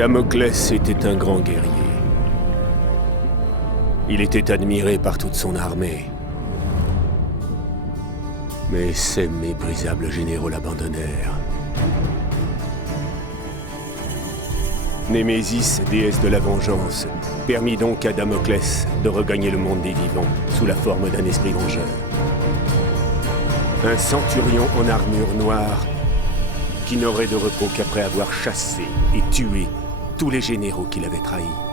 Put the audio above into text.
Damoclès était un grand guerrier. Il était admiré par toute son armée. Mais ses méprisables généraux l'abandonnèrent. Némésis, déesse de la vengeance, permit donc à Damoclès de regagner le monde des vivants sous la forme d'un esprit vengeur. Un centurion en armure noire qui n'aurait de repos qu'après avoir chassé et tué tous les généraux qui l'avaient trahi.